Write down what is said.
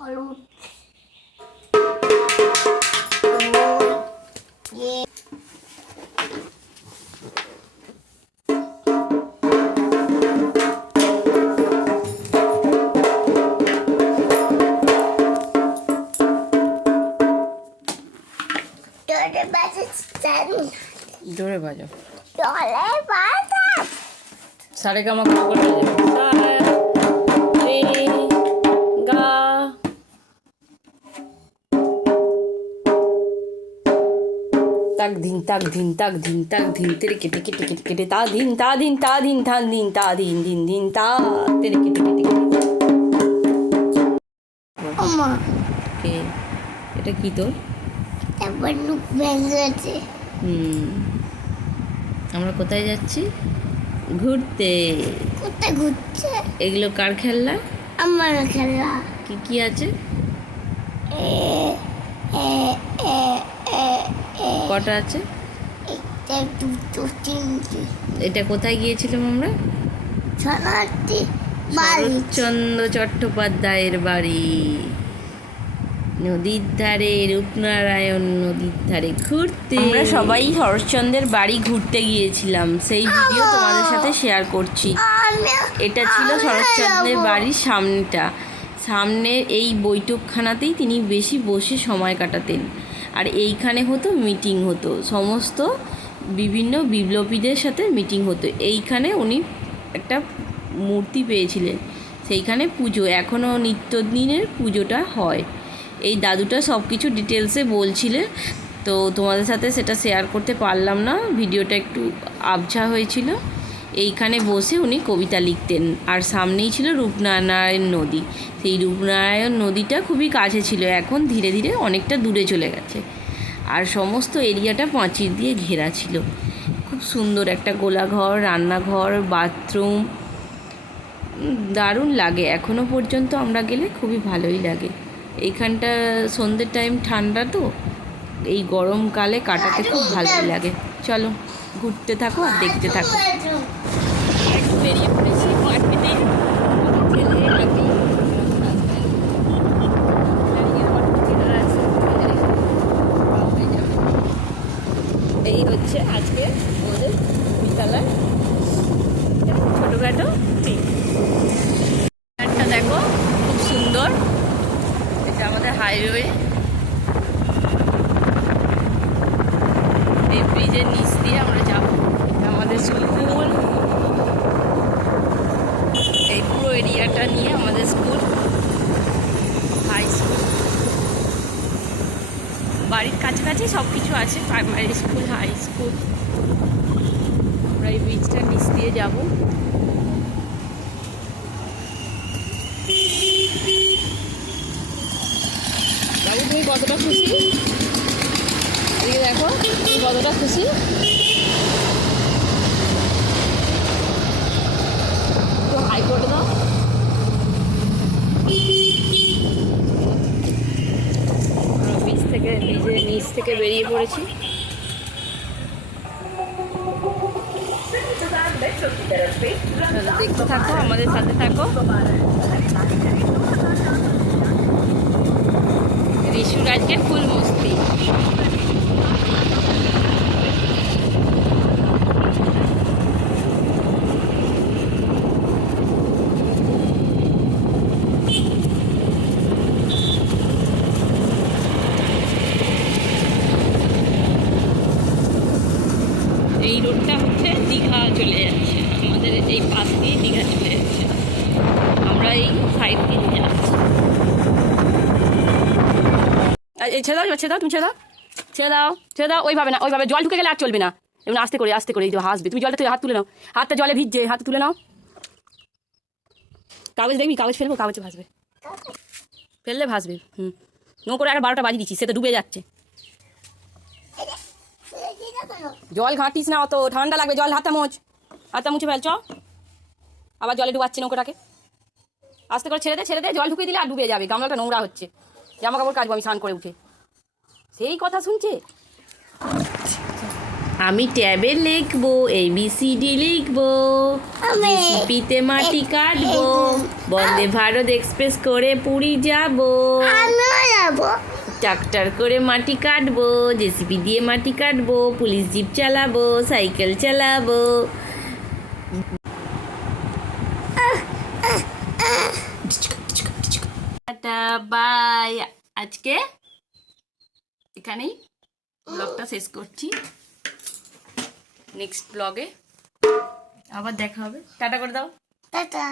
হলুদ জোরে বাজাও। জলে বাজা সারে গামা করে গা তাক ধিন তাক ধিন তাক ধিন তাক ধিন তেরে কেটে কেটে কেটে কেটে তা ধিন তা ধিন তা ধিন থান ধিন তা ধিন ধিন ধিন তা তেরে কেটে কেটে কেটে। ওমা কে এটা কি তোর? তারপর নুক ভেঙেছে। আমরা কোথায় যাচ্ছি? ঘুরতে। কোথায় ঘুরছে? এগুলো কার খেলনা? আমার খেলা। কি কি আছে? কটা আছে? একটা দুটো তিনটে। এটা কোথায় গিয়েছিলাম আমরা? শরণার্থী বাড়ি। শরৎচন্দ্র চট্টোপাধ্যায়ের বাড়ি, নদীর ধারে, রূপনারায়ণ নদীর ধারে ঘুরতে। আমরা সবাই শরৎচন্দ্রের বাড়ি ঘুরতে গিয়েছিলাম, সেই ভিডিও তোমাদের সাথে শেয়ার করছি। এটা ছিল শরৎচন্দ্রের বাড়ির সামনেটা। সামনের এই বৈঠকখানাতেই তিনি বেশি বসে সময় কাটাতেন, আর এইখানে হতো মিটিং হতো, সমস্ত বিভিন্ন বিপ্লবীদের সাথে মিটিং হতো। এইখানে উনি একটা মূর্তি পেয়েছিলেন, সেইখানে পুজো, এখনও নিত্যদিনের পুজোটা হয়। এই দাদুটা সব কিছু ডিটেলসে বলছিলেন, তো তোমাদের সাথে সেটা শেয়ার করতে পারলাম না, ভিডিওটা একটু আবছা হয়েছিল। এইখানে বসে উনি কবিতা লিখতেন, আর সামনেই ছিল রূপনারায়ণ নদী। সেই রূপনারায়ণ নদীটা খুবই কাছে ছিল, এখন ধীরে ধীরে অনেকটা দূরে চলে গেছে। আর সমস্ত এরিয়াটা পাঁচিল দিয়ে ঘেরা ছিল। খুব সুন্দর একটা গোলাঘর, রান্নাঘর, বাথরুম, দারুণ লাগে। এখনও পর্যন্ত আমরা গেলে খুবই ভালোই লাগে। এইখানটা সন্ধ্যের টাইম, ঠান্ডা তো, এই গরমকালে কাটাতে খুব ভালোই লাগে। চলো ঘুরতে থাকো আর দেখতে থাকো। একটু বেরিয়ে পড়েছি মার্কেটে, ছেলে আমি এই হচ্ছে আজকে আমাদের বিদ্যালয়, ছোটোখাটো ঠিক। একটা দেখো খুব সুন্দর, এটা আমাদের হাইওয়ে। এই ব্রিজের নিচ দিয়ে আমরা যাবো, আমাদের স্কুল, এই পুরো এরিয়াটা নিয়ে আমাদের স্কুল, হাই স্কুল। বাড়ির কাছাকাছি সব কিছু আছে, প্রাইমারি স্কুল, হাই স্কুল। আমরা এই ব্রিজটার নিচ দিয়ে যাবো। বাবু তুমি কতটা খুশি? এদিকে দেখো তুমি কতটা খুশি। তো হাই করে দাও। বীজ থেকে, বীজের নিচ থেকে বেরিয়ে পড়েছি। দেখতে থাকো, আমাদের সাথে থাকো। ঋষুর আজকে ফুল মস্তি। এই রোডটা হচ্ছে দীঘা চলে যাচ্ছে, আমাদের এই পাশ দিয়ে দীঘা চলে যাচ্ছে, আমরা এই সাইড দিয়ে যাচ্ছি। ছেড়ে দাও, ছেড়ে দাও, তুমি ছেড়ে দাও, ছেড়ে দাও, ছেড়ে দাও। ওইভাবে না, ওইভাবে জল ঢুকে গেলে আর চলবে না, এমন আস্তে করে আস্তে করে। এই যে হাসবে, তুমি জলটা থেকে হাত তুলে নাও, হাতটা জলে ভিজছে, হাত তুলে নাও। কাগজ দেখবি, কাগজ ফেলবো, কাগজে ভাসবে, ফেললে ভাসবে। নো করে আর 12টা বাজিয়ে দিচ্ছি, সে তো ডুবে যাচ্ছে। জল ঘাঁটিস না, অত ঠান্ডা লাগবে, জল হাতটা মোচ, হাতটা মুছে ফেলছ, আবার জলে ডুবাচ্ছি নৌকোটাকে। আস্তে করে ছেড়ে দে, ছেড়ে দে, জল ঢুকিয়ে দিলে আর ডুবে যাবে, গামলাটা নোংরা হচ্ছে, জামা কাপড় কাচবো আমি স্নান করে উঠে। সেই কথা শুনছে। আমি ট্যাবে লিখবো ABCD লিখবো, আমি জিসিপিতে মাটি কাটবো, বন্দে ভারত এক্সপ্রেস করে পুরী যাবো, আমিও যাবো। ট্রাক্টর করে মাটি কাটবো, জেসিপি দিয়ে মাটি কাটবো, পুলিশ জিপ চালাবো, সাইকেল চালাবো। Tata bye. আজকে এখানেই ব্লগটা শেষ করছি। নেক্সট ব্লগে আবার দেখা হবে। টাটা করে দাও। টাটা।